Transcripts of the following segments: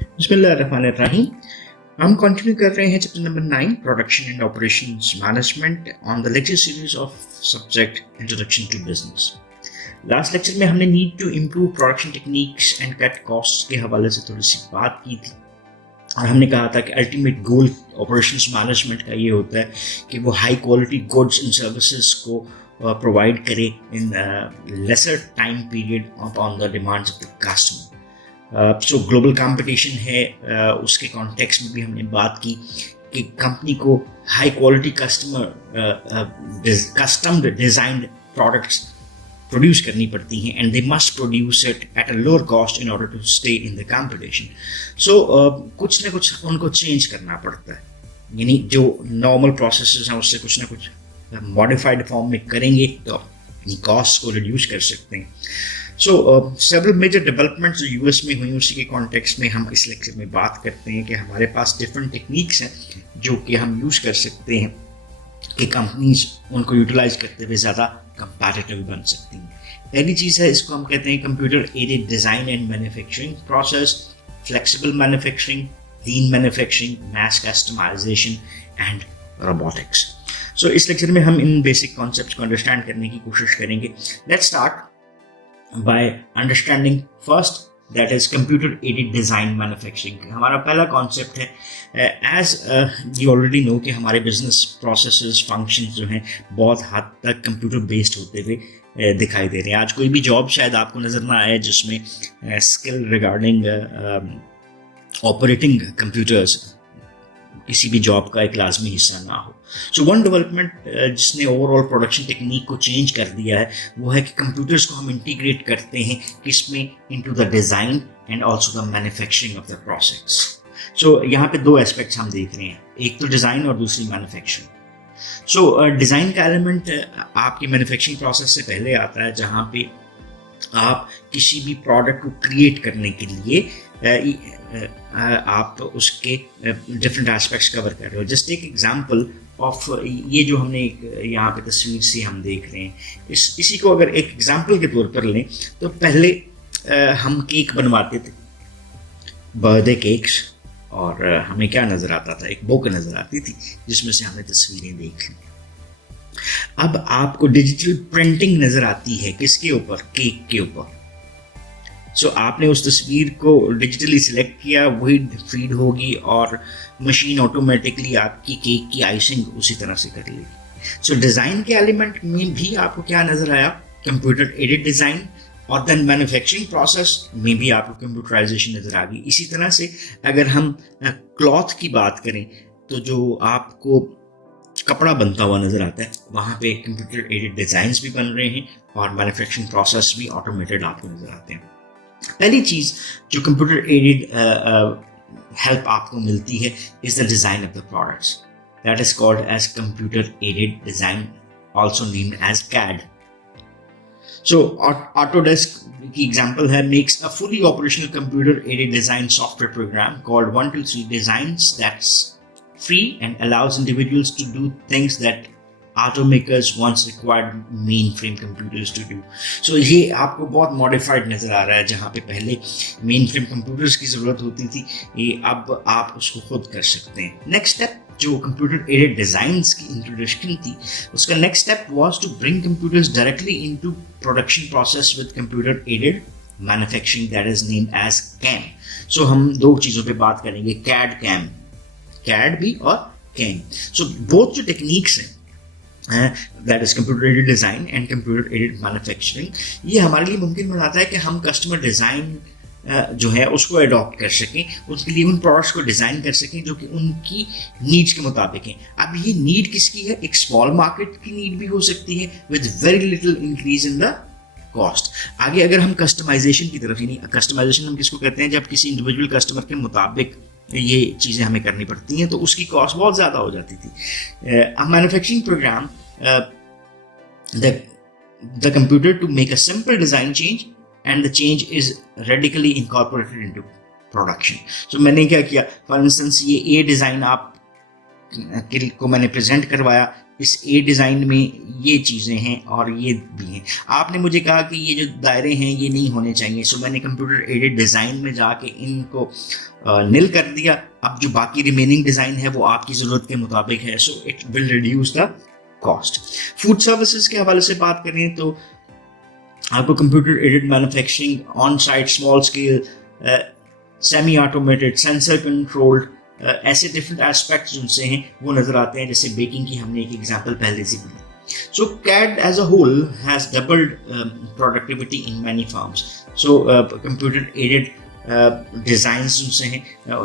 बिस्मिल्लाहिर्रहमानिर्रहीम। हम कंटिन्यू कर रहे हैं chapter number 9 production and operations management on the lecture series of subject introduction to business. Last lecture में हमने need to improve production techniques and cut cost के हवाले से थोड़ी सी बात की थी और हमने कहा था कि अल्टीमेट गोल ऑपरेशंस मैनेजमेंट का ये होता है कि वो high quality goods and services को प्रोवाइड करे इन lesser time period on the demands of the customer. So global competition है, उसके कॉन्टेक्स्ट में भी हमने बात की कि कंपनी को high quality custom designed products produce करनी पड़ती हैं and they must produce it at a lower cost in order to stay in the competition. So कुछ ना कुछ उनको चेंज करना पड़ता है, यानी जो नॉर्मल प्रोसेसेस हैं उससे कुछ ना कुछ मॉडिफाइड फॉर्म में करेंगे तो अपनी कॉस्ट को रिड्यूस कर सकते हैं। सो सेवरल मेजर डेवलपमेंट्स जो यूएस में हुई उसी के कॉन्टेक्स्ट में हम इस लेक्चर में बात करते हैं कि हमारे पास डिफरेंट टेक्निक्स हैं जो कि हम यूज़ कर सकते हैं कि कंपनीज उनको यूटिलाइज करते हुए ज़्यादा कंपैटिटिव बन सकती हैं। पहली चीज़ है, इसको हम कहते हैं computer aided design and manufacturing process, flexible manufacturing, lean manufacturing, mass customization and robotics. So इस लेक्चर में हम इन बेसिक कॉन्सेप्ट्स को अंडरस्टैंड करने की कोशिश करेंगे। Let's start by understanding first, that is computer aided design manufacturing। हमारा पहला कॉन्सेप्ट है, एज यू ऑलरेडी नो कि हमारे बिजनेस प्रोसेसेस फंक्शंस जो हैं बहुत हद तक कंप्यूटर बेस्ड होते हुए दिखाई दे रहे हैं। आज कोई भी जॉब शायद आपको नज़र ना आए जिसमें स्किल रिगार्डिंग ऑपरेटिंग कंप्यूटर्स किसी भी जॉब का एक लाजमी हिस्सा ना हो। सो वन डेवलपमेंट जिसने ओवरऑल प्रोडक्शन टेक्निक को चेंज कर दिया है वो है कि कंप्यूटर्स को हम इंटीग्रेट करते हैं किसमें, into the design and also the manufacturing of the process. So यहाँ पे दो एस्पेक्ट्स हम देख रहे हैं, एक तो डिज़ाइन और दूसरी मैन्युफैक्चरिंग। सो डिज़ाइन का एलिमेंट आपकी मैन्युफैक्चरिंग प्रोसेस से पहले आता है, जहाँ पे आप किसी भी प्रोडक्ट को क्रिएट करने के लिए आप उसके डिफरेंट एस्पेक्ट्स कवर कर रहे हो। जस्ट एक एग्जांपल ऑफ ये जो हमने यहाँ पे तस्वीर से हम देख रहे हैं, इसी को अगर एक एग्जांपल के तौर पर लें तो पहले हम केक बनवाते थे, बर्थडे केक्स, और हमें क्या नज़र आता था, एक बुक नज़र आती थी जिसमें से हमने तस्वीरें देख ली। अब आपको डिजिटल प्रिंटिंग नज़र आती है किसके ऊपर, केक के ऊपर। सो आपने उस तस्वीर को डिजिटली सिलेक्ट किया, वही फीड होगी और मशीन ऑटोमेटिकली आपकी केक की आइसिंग उसी तरह से कर लेगी। सो डिज़ाइन के एलिमेंट में भी आपको क्या नज़र आया, कंप्यूटर एडेड डिज़ाइन, और देन मैन्युफैक्चरिंग प्रोसेस में भी आपको कंप्यूटराइजेशन नज़र आ गई। इसी तरह से अगर हम क्लॉथ की बात करें तो जो आपको कपड़ा बनता हुआ नज़र आता है वहाँ पे कंप्यूटर एडेड डिज़ाइंस भी बन रहे हैं और मैन्युफैक्चरिंग प्रोसेस भी ऑटोमेटेड आपको नज़र आते हैं। पहली चीज़ जो कंप्यूटर एडेड हेल्प आपको मिलती है is the design of the products, that is called as computer aided design, also named as CAD. So Autodesk की एग्जांपल है, makes a fully operational computer aided design software program called 1 2 3 designs that's free and allows individuals to do things that automakers once required mainframe computers to do। So ये आपको बहुत modified नज़र आ रहा है, जहाँ पे पहले mainframe computers की ज़रूरत होती थी, ये अब आप उसको खुद कर सकते हैं। नेक्स्ट स्टेप जो कंप्यूटर एडेड डिज़ाइंस की इंट्रोडक्शन थी, उसका next step was to bring computers directly into production process with computer aided manufacturing, that is named as CAM. So हम दो चीज़ों पे बात करेंगे, कैड कैम, कैड भी और कैम। सो बोथ जो टेक्निक्स हैं, that is computer aided design and computer aided manufacturing, ये हमारे लिए मुमकिन बनाता है कि हम कस्टमर डिज़ाइन जो है उसको अडॉप्ट कर सकें, उसके लिए उन प्रोडक्ट्स को डिज़ाइन कर सकें जो कि उनकी नीड्स के मुताबिक हैं। अब ये नीड किसकी है, एक स्मॉल मार्केट की नीड भी हो सकती है with very little increase in the cost. आगे अगर हम कस्टमाइजेशन की तरफ, यानी कस्टमाइजेशन हम किसको कहते हैं, जब किसी इंडिविजुअल कस्टमर के मुताबिक ये चीज़ें हमें करनी पड़ती हैं तो उसकी कॉस्ट बहुत ज़्यादा हो जाती थी। Manufacturing program the computer to make a simple design change and the change is radically incorporated into production. So मैंने क्या किया, फॉर इंस्टेंस ये डिज़ाइन आप को मैंने प्रेजेंट करवाया इस ए डिज़ाइन में ये चीज़ें हैं और ये भी हैं। आपने मुझे कहा कि ये जो दायरे हैं ये नहीं होने चाहिए, सो मैंने कंप्यूटर एडेड डिज़ाइन में जाके इनको निल कर दिया। अब जो बाकी रिमेनिंग डिज़ाइन है वो आपकी ज़रूरत के मुताबिक है, so it will reduce the cost. Food services के हवाले से बात करें तो आपको computer aided manufacturing, on site small scale, semi automated, sensor controlled, ऐसे डिफरेंट एस्पेक्ट्स उनसे हैं वो नज़र आते हैं। जैसे बेकिंग की हमने एक एग्जांपल पहले से दी। So CAD as a whole has doubled productivity in many firms. So computer aided designs उनसे हैं,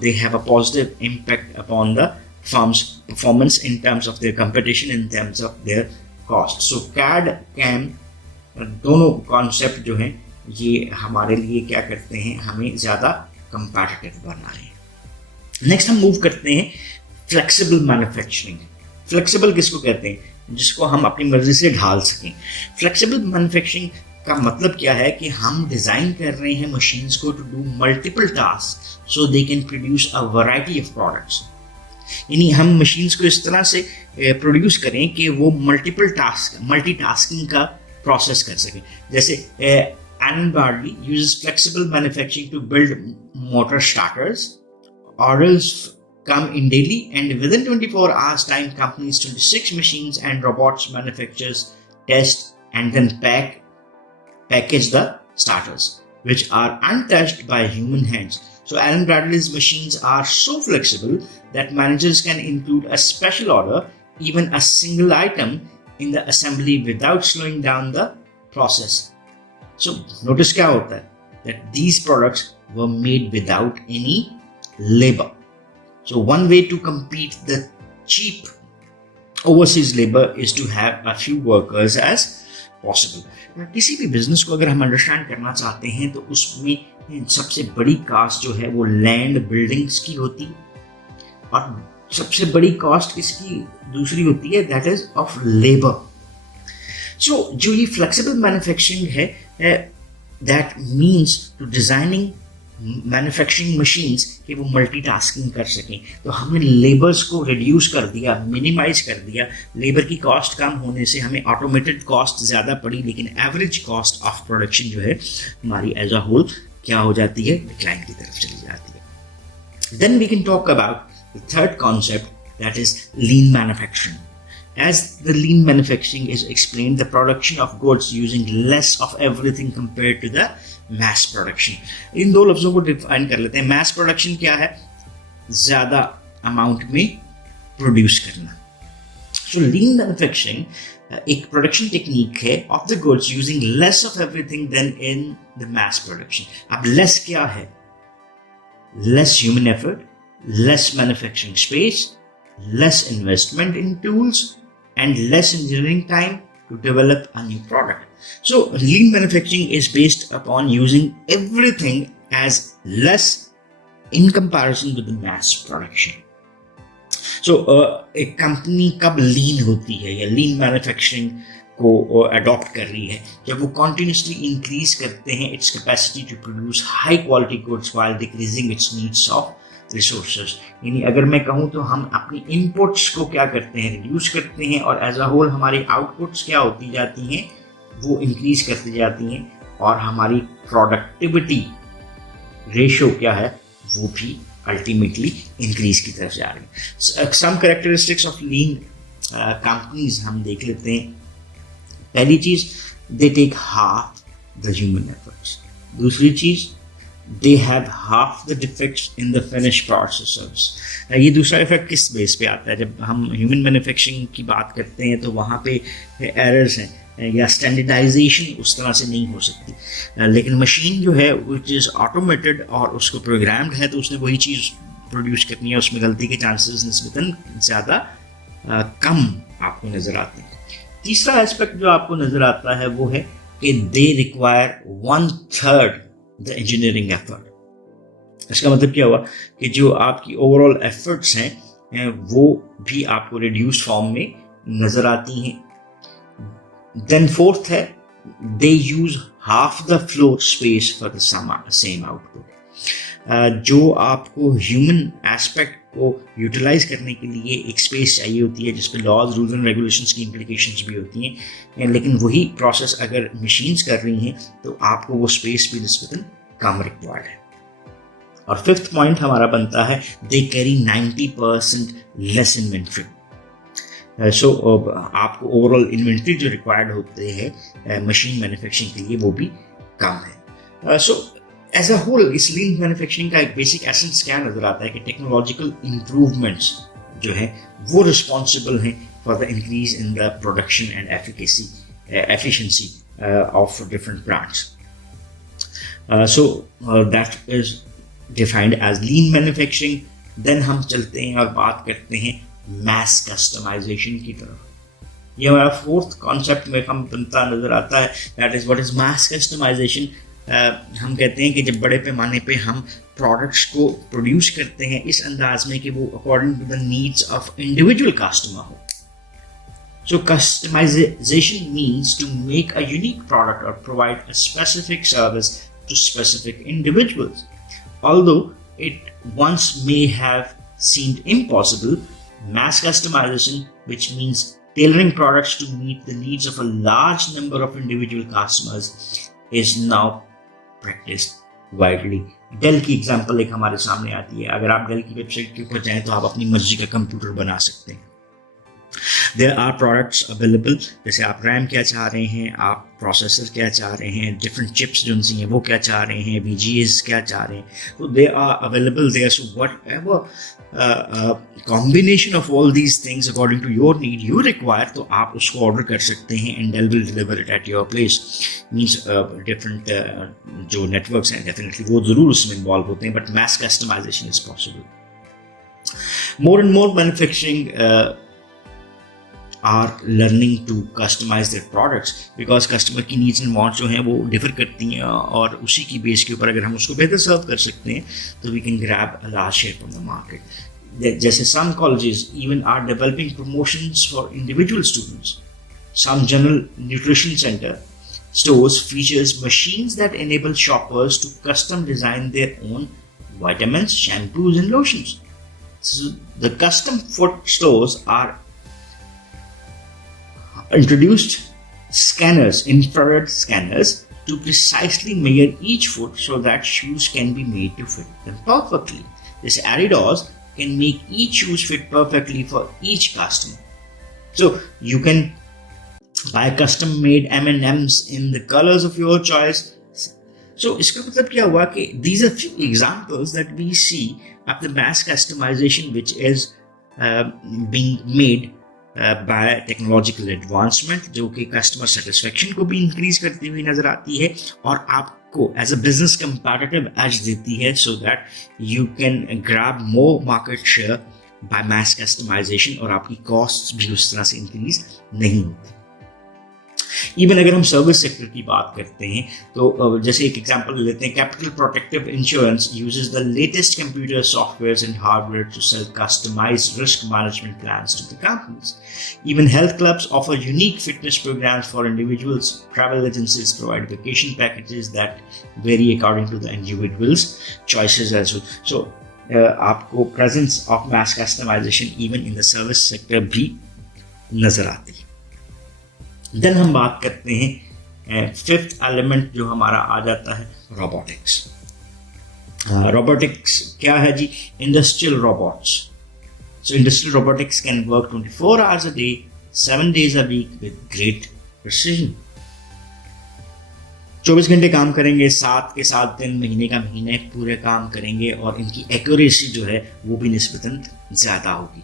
they have a positive impact upon the firms performance in terms of their competition, in terms of their cost. So CAD CAM दोनों concept जो हैं ये हमारे लिए क्या करते हैं, हमें ज़्यादा कंपैटिटिव बना रहे हैं। नेक्स्ट हम मूव करते हैं फ्लेक्सिबल मैन्युफैक्चरिंग। फ्लेक्सिबल किसको कहते हैं? जिसको हम अपनी मर्जी से ढाल सकें। फ्लेक्सिबल मैन्युफैक्चरिंग का मतलब क्या है कि हम डिज़ाइन कर रहे हैं मशीन्स को to do multiple task so they can produce a variety of products. यानी हम मशीन्स को इस तरह से प्रोड्यूस करें कि वो मल्टीटास्किंग का प्रोसेस कर सकें। जैसे Allen Bradley uses flexible manufacturing to build motor starters. Orders come in daily, and within 24 hours time, companies 26 machines and robots manufactures, test, and then package the starters, which are untouched by human hands. So Allen Bradley's machines are so flexible that managers can include a special order, even a single item, in the assembly without slowing down the process. So notice क्या होता है, that these products were made without any labor. So one way to compete the cheap overseas labor is to have a few workers as possible. किसी भी business को अगर हम understand करना चाहते हैं तो उसमें सबसे बड़ी कास्ट जो है वो लैंड बिल्डिंग्स की होती है, और सबसे बड़ी कॉस्ट किसकी दूसरी होती है, that is of labour. So जो ये फ्लेक्सिबल मैन्युफैक्चरिंग है, that means to designing manufacturing machines कि वो मल्टीटास्किंग कर सकें। तो हमने लेबर्स को रिड्यूस कर दिया, मिनिमाइज कर दिया। लेबर की कॉस्ट कम होने से हमें ऑटोमेटेड कॉस्ट ज़्यादा पड़ी, लेकिन एवरेज कॉस्ट ऑफ प्रोडक्शन जो है हमारी एज अ होल क्या हो जाती है, डिक्लाइन की तरफ चली जाती है। Then we can talk about the third concept, that is lean manufacturing. As the lean manufacturing is explained, the production of goods using less of everything compared to the mass production. इन दो लफ्ज़ों को define कर लेते हैं. mass production क्या है? ज़्यादा amount में प्रोड्यूस करना. So lean manufacturing एक प्रोडक्शन टेक्निक है of the goods using less of everything than in the mass production. अब less क्या है? Less human effort, less manufacturing space, less investment in tools, and less engineering time to develop a new product. So lean manufacturing is based upon using everything as less in comparison with the mass production. So एक company कब लीन होती है या लीन manufacturing को adopt कर रही है? जब वो कॉन्टिन्यूसली इंक्रीज करते हैं its capacity to produce high quality goods while decreasing its needs of resources. यानी अगर मैं कहूँ तो हम अपनी इनपुट्स को क्या करते हैं, रिड्यूस करते हैं, और एज अ होल हमारी आउटपुट्स क्या होती जाती हैं, वो इंक्रीज करती जाती हैं, और हमारी प्रोडक्टिविटी रेशो क्या है वो भी अल्टीमेटली इंक्रीज की तरफ जा रही है. Some characteristics of lean companies हम देख लेते हैं. पहली चीज, they take half the human efforts. दूसरी चीज, they have half the defects in the finished processes. ये दूसरा इफेक्ट किस बेस पे आता है? जब हम ह्यूमन मैन्युफैक्चरिंग की बात करते हैं तो वहाँ पे एरर्स हैं या स्टैंडर्डाइजेशन उस तरह से नहीं हो सकती, लेकिन मशीन जो है विच इज़ ऑटोमेटेड और उसको प्रोग्राम्ड है तो उसने वही चीज़ प्रोड्यूस करनी है, उसमें गलती के चांसेस निस्बतन ज़्यादा कम आपको नज़र आते हैं. तीसरा एस्पेक्ट जो आपको नज़र आता है वो है कि they require 1/3 the engineering effort. इसका मतलब क्या हुआ कि जो आपकी ओवरऑल एफर्ट्स हैं वो भी आपको रिड्यूस फॉर्म में नजर आती हैं. देन फोर्थ है, they use half the floor space for the same output. जो आपको ह्यूमन एस्पेक्ट को यूटिलाइज करने के लिए एक स्पेस चाहिए होती है जिसपे लॉज रूल्स एंड रेगुलेशंस की इम्प्लीकेशंस भी होती हैं, लेकिन वही प्रोसेस अगर मशीन्स कर रही हैं तो आपको वो स्पेस भी निस्बतन कम रिक्वायर्ड है। और फिफ्थ पॉइंट हमारा बनता है दे कैरी 90% लेस इन्वेंट्री। सो आपको ओवरऑल इन्वेंट्री जो रिक्वायर्ड होते हैं मशीन मैन्युफैक्चरिंग के लिए वो भी कम है। सो एज अ होल इस लीन मैन्युफैक्चरिंग का एक बेसिक एसेंस क्या नजर आता है कि टेक्नोलॉजिकल इम्प्रूवमेंट्स जो है वो रिस्पॉन्सिबल हैं for the increase in the production and efficiency of different brands. So that is defined as lean manufacturing. Then हम चलते हैं और बात करते हैं मैस कस्टमाइजेशन की तरफ। ये हमारा फोर्थ कॉन्सेप्ट में हम बनता नजर आता है, that is what is mass customization. हम कहते हैं कि जब बड़े पैमाने पे हम प्रोडक्ट्स को प्रोड्यूस करते हैं इस अंदाज में कि वो according to the needs of individual customer हो। So customization means to make a unique product or provide a specific service to specific individuals. Although it once may have seemed impossible, mass customization, which means tailoring products to meet the needs of a large number of individual customers, is now practiced widely. Dell की example एक हमारे सामने आती है। अगर आप del की website के ऊपर जाएं तो आप अपनी मर्जी का कंप्यूटर बना सकते हैं। There are products available, जैसे आप रैम क्या चाह रहे हैं, आप प्रोसेसर क्या चाह रहे हैं, डिफरेंट चिप्स जो हैं वो क्या चाह रहे हैं, VGAs क्या चाह रहे हैं, तो they are available there. So whatever combination of all these things according to your need you require, तो आप उसको ऑर्डर कर सकते हैं and Dell will deliver it at your place. Means different जो नेटवर्क्स हैं डेफिनेटली वो ज़रूर उसमें इन्वॉल्व होते हैं, but mass customization is possible. More and more manufacturing are learning to customize their products because customer की needs and wants जो हैं वो differ करती हैं, और उसी की बेस के ऊपर अगर हम उसको बेहतर सर्व कर सकते हैं तो we can grab a large share from the market. जैसे some colleges even are developing promotions for individual students. Some general nutrition center stores features machines that enable shoppers to custom design their own vitamins, shampoos and lotions. So the custom food stores are introduced scanners, infrared scanners, to precisely measure each foot so that shoes can be made to fit them perfectly. This Adidas can make each shoes fit perfectly for each customer. So you can buy custom made M&Ms in the colors of your choice. So इसका मतलब क्या हुआ कि these are few examples that we see of the mass customization which is being made by technological advancement, जो कि customer satisfaction को भी increase करती हुई नजर आती है और आपको as a business comparative edge देती है, so that you can grab more market share by mass customization और आपकी कॉस्ट भी उस तरह से इंक्रीज नहीं होती। इवन अगर हम सर्विस सेक्टर की बात करते हैं तो जैसे एक एग्जांपल लेते हैं, capital protective insurance uses the latest computer softwares and hardware to sell customized risk management plans to the companies. Even health clubs offer unique fitness programs for individuals. Travel agencies provide vacation packages that vary according to the individual's choices as well. So आपको presence of mass customization even in the service sector भी नजर आती है. Then हम बात करते हैं fifth element जो हमारा आ जाता है रोबोटिक्स. रोबोटिक्स क्या है जी? Industrial robots. So industrial robotics can work 24 hours a day, 7 days a week with great precision. 24 घंटे काम करेंगे, 7 के 7 दिन, महीने का महीने पूरे काम करेंगे और इनकी एक्यूरेसी जो है वो भी निस्बतन ज़्यादा होगी.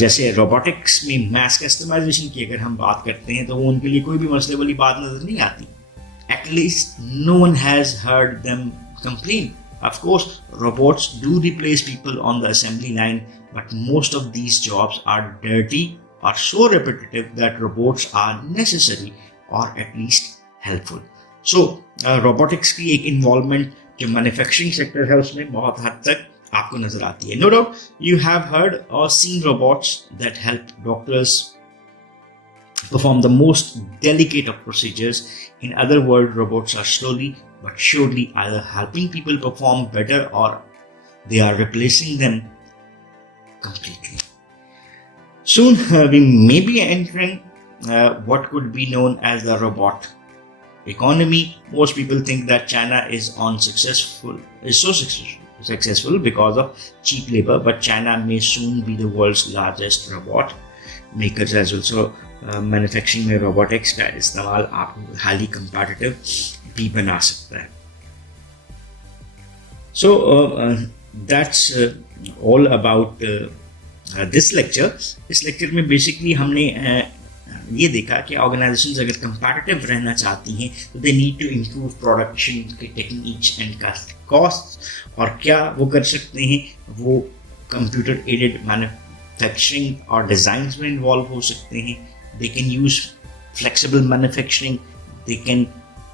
जैसे रोबोटिक्स में मैस कस्टमाइजेशन की अगर हम बात करते हैं तो वो उनके लिए कोई भी मसले वाली बात नजर नहीं आती. At least no one has heard them complain. Of course, robots do replace people on the assembly line, but most of these jobs are dirty or so repetitive that robots are necessary or at least helpful. So, robotics की एक involvement जो manufacturing sector है उसमें बहुत हद तक आपको नजर आती है. No doubt, you have heard or seen robots that help doctors perform the most delicate of procedures. In other words, robots are slowly but surely either helping people perform better or they are replacing them completely. Soon we may be entering what could be known as the robot economy. Most people think that China is so successful because of cheap labor, but China may soon be the world's largest robot makers as well. So manufacturing में robotics का इस्तेमाल आपको highly competitive भी बना सकता है. So that's all about this lecture. इस lecture में बेसिकली हमने ये देखा कि ऑर्गेनाइजेशंस अगर कंपैटिटिव रहना चाहती हैं तो they need to improve production के टेक्निक्स एंड कॉस्ट. और क्या वो कर सकते हैं? वो कंप्यूटर एडेड मैन्युफैक्चरिंग और डिज़ाइन में इन्वॉल्व हो सकते हैं. They can use flexible manufacturing, they can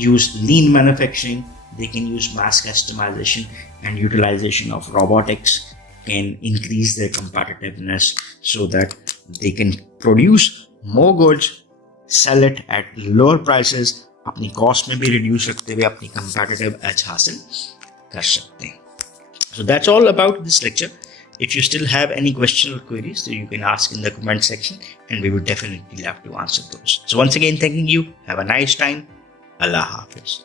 use lean manufacturing, they can use mass customization, and utilization of robotics can increase their competitiveness so that they can produce more goods, sell it at lower prices, अपनी cost में भी reduce रखते हुए अपनी competitive edge हासिल कर सकते हैं. So that's all about this lecture. If you still have any questions or queries, so you can ask in the comment section and we would definitely love to answer those. So once again, thanking you. Have a nice time. Allah Hafiz.